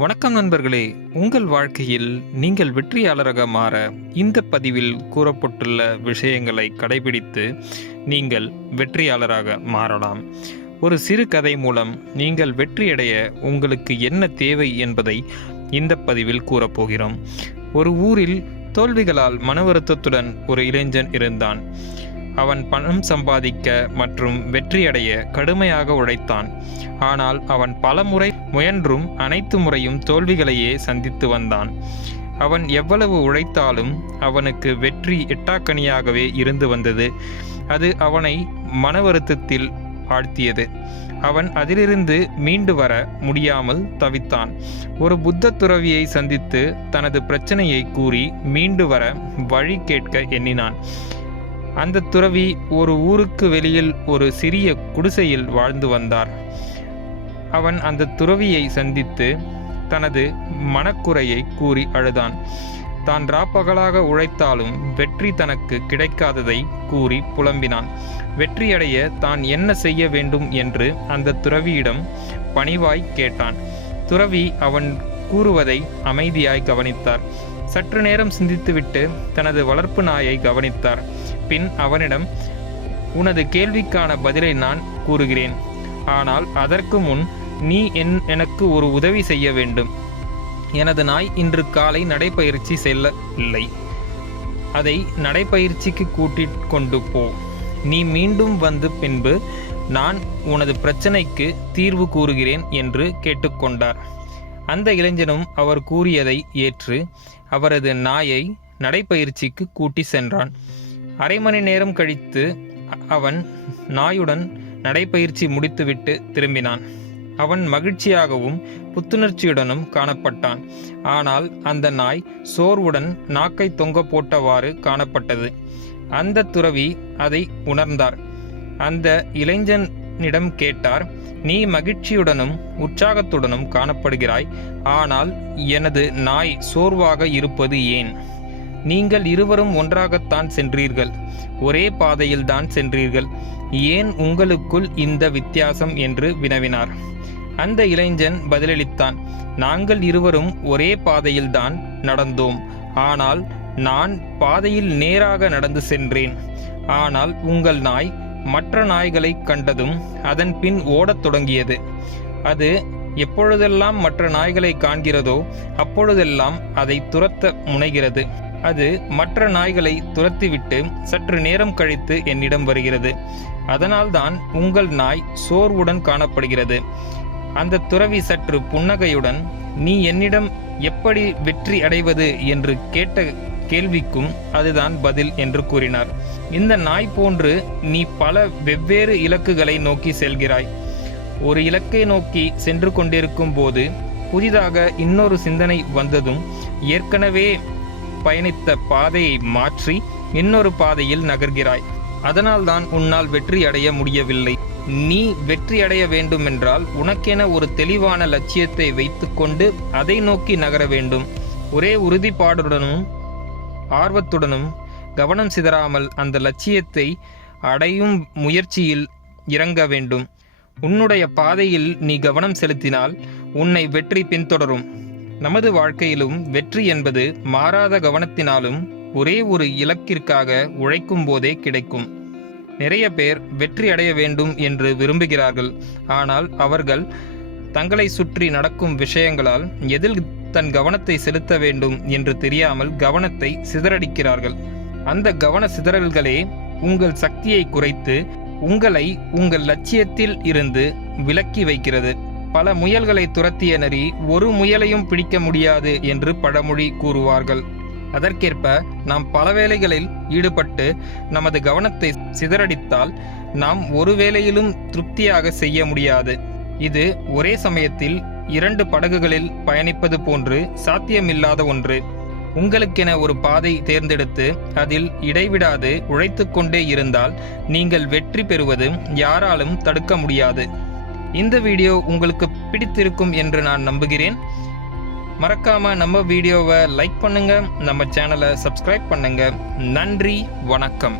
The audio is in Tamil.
வணக்கம் நண்பர்களே, உங்கள் வாழ்க்கையில் நீங்கள் வெற்றியாளராக மாற இந்த பதிவில் கூறப்பட்டுள்ள விஷயங்களை கடைபிடித்து நீங்கள் வெற்றியாளராக மாறலாம். ஒரு சிறு கதை மூலம் நீங்கள் வெற்றியடைய உங்களுக்கு என்ன தேவை என்பதை இந்த பதிவில் கூறப்போகிறோம். ஒரு ஊரில் தோல்விகளால் மன வருத்தத்துடன் ஒரு இளைஞன் இருந்தான். அவன் பணம் சம்பாதிக்க மற்றும் வெற்றியடைய கடுமையாக உழைத்தான். ஆனால் அவன் பல முறை முயன்றும் அனைத்து முறையும் தோல்விகளையே சந்தித்து வந்தான். அவன் எவ்வளவு உழைத்தாலும் அவனுக்கு வெற்றி எட்டாக்கனியாகவே இருந்து வந்தது. அது அவனை மன வருத்தத்தில் ஆழ்த்தியது. அவன் அதிலிருந்து மீண்டு வர முடியாமல் தவித்தான். ஒரு புத்த துறவியை சந்தித்து தனது பிரச்சனையை கூறி மீண்டு வர வழி கேட்க எண்ணினான். அந்த துறவி ஒரு ஊருக்கு வெளியில் ஒரு சிறிய குடிசையில் வாழ்ந்து வந்தார். அவன் அந்த துறவியை சந்தித்து தனது மனக்குறையை கூறி அழுதான். தான் ராப்பகலாக உழைத்தாலும் வெற்றி தனக்கு கிடைக்காததை கூறி புலம்பினான். வெற்றியடைய தான் என்ன செய்ய வேண்டும் என்று அந்த துறவியிடம் பணிவாய் கேட்டான். துறவி அவன் கூறுவதை அமைதியாய் கவனித்தார். சற்று நேரம் சிந்தித்துவிட்டு தனது வளர்ப்பு நாயை கவனித்தார். பின் அவனிடம், உனது கேள்விக்கான பதிலை நான் கூறுகிறேன். ஆனால் அதற்கு முன் நீ எனக்கு ஒரு உதவி செய்ய வேண்டும். எனது நாய் இன்று காலை நடைப்பயிற்சி செல்லவில்லை. அதை நடைப்பயிற்சிக்கு கூட்டிக் கொண்டு போ. நீ மீண்டும் வந்து பின்பு நான் உனது பிரச்சனைக்கு தீர்வு கூறுகிறேன் என்று கேட்டுக்கொண்டார். அந்த இளைஞனும் அவர் கூறியதை ஏற்று அவரது நாயை நடைப்பயிற்சிக்கு கூட்டி சென்றான். அரை மணி நேரம் கழித்து அவன் நாயுடன் நடைப்பயிற்சி முடித்துவிட்டு திரும்பினான். அவன் மகிழ்ச்சியாகவும் புத்துணர்ச்சியுடனும் காணப்பட்டான். ஆனால் அந்த நாய் சோர்வுடன் நாக்கை தொங்க போட்டவாறு காணப்பட்டது. அந்த துறவி அதை உணர்ந்தார். அந்த இளைஞனிடம் கேட்டார், நீ மகிழ்ச்சியுடனும் உற்சாகத்துடனும் காணப்படுகிறாய், ஆனால் எனது நாய் சோர்வாக இருப்பது ஏன்? நீங்கள் இருவரும் ஒன்றாகத்தான் சென்றீர்கள், ஒரே பாதையில்தான் சென்றீர்கள், ஏன் உங்களுக்குள் இந்த வித்தியாசம் என்று வினவினார். அந்த இளைஞன் பதிலளித்தான், நாங்கள் இருவரும் ஒரே பாதையில்தான் நடந்தோம், ஆனால் நான் பாதையில் நேராக நடந்து சென்றேன். ஆனால் உங்கள் நாய் மற்ற நாய்களை கண்டதும் அதன் பின் ஓடத் தொடங்கியது. அது எப்பொழுதெல்லாம் மற்ற நாய்களை காண்கிறதோ அப்பொழுதெல்லாம் அதை துரத்த முனைகிறது. அது மற்ற நாய்களை துரத்திவிட்டு சற்று நேரம் கழித்து என்னிடம் வருகிறது. அதனால்தான் உங்கள் நாய் சோர்வுடன் காணப்படுகிறது. அந்த துறவி சற்று புன்னகையுடன், நீ என்னிடம் எப்படி வெற்றி அடைவது என்று கேட்ட கேள்விக்கும் அதுதான் பதில் என்று கூறினார். இந்த நாய் போன்று நீ பல வெவ்வேறு இலக்குகளை நோக்கி செல்கிறாய். ஒரு இலக்கை நோக்கி சென்று கொண்டிருக்கும் போது புதிதாக இன்னொரு சிந்தனை வந்ததும் ஏற்கனவே பயணித்த பாதையை மாற்றி இன்னொரு பாதையில் நகர்கிறாய். அதனால்தான் உன்னால் வெற்றி அடைய முடியவில்லை. நீ வெற்றி அடைய வேண்டுமென்றால் உனக்கென ஒரு தெளிவான லட்சியத்தை வைத்துக்கொண்டு அதை நோக்கி நகர வேண்டும். ஒரே உறுதிப்பாடுடனும் ஆர்வத்துடனும் கவனம் சிதறாமல் அந்த லட்சியத்தை அடையும் முயற்சியில் இறங்க வேண்டும். உன்னுடைய பாதையில் நீ கவனம் செலுத்தினால் உன்னை வெற்றி பின்தொடரும். நமது வாழ்க்கையிலும் வெற்றி என்பது மாறாத கவனத்தினாலும் ஒரே ஒரு இலக்கிற்காக உழைக்கும் போதே கிடைக்கும். நிறைய பேர் வெற்றி அடைய வேண்டும் என்று விரும்புகிறார்கள். ஆனால் அவர்கள் தங்களை சுற்றி நடக்கும் விஷயங்களால் எதில் தன் கவனத்தை செலுத்த வேண்டும் என்று தெரியாமல் கவனத்தை சிதறடிக்கிறார்கள். அந்த கவன சிதறல்களே உங்கள் சக்தியை குறைத்து உங்களை உங்கள் லட்சியத்தில் இருந்து விலக்கி வைக்கிறது. பல முயல்களை துரத்திய நரி ஒரு முயலையும் பிடிக்க முடியாது என்று பழமொழி கூறுவார்கள். அதற்கேற்ப நாம் பல வேளைகளில் ஈடுபட்டு நமது கவனத்தை சிதறடித்தால் நாம் ஒரு வேளையிலும் திருப்தியாக செய்ய முடியாது. இது ஒரே சமயத்தில் 2 படகுகளில் பயணிப்பது போன்று சாத்தியமில்லாத ஒன்று. உங்களுக்கென ஒரு பாதை தேர்ந்தெடுத்து அதில் இடைவிடாது உழைத்து கொண்டே இருந்தால் நீங்கள் வெற்றி பெறுவது யாராலும் தடுக்க முடியாது. இந்த வீடியோ உங்களுக்கு பிடித்திருக்கும் என்று நான் நம்புகிறேன். மறக்காம நம்ம வீடியோவை லைக் பண்ணுங்க, நம்ம சேனலை சப்ஸ்கிரைப் பண்ணுங்க. நன்றி, வணக்கம்.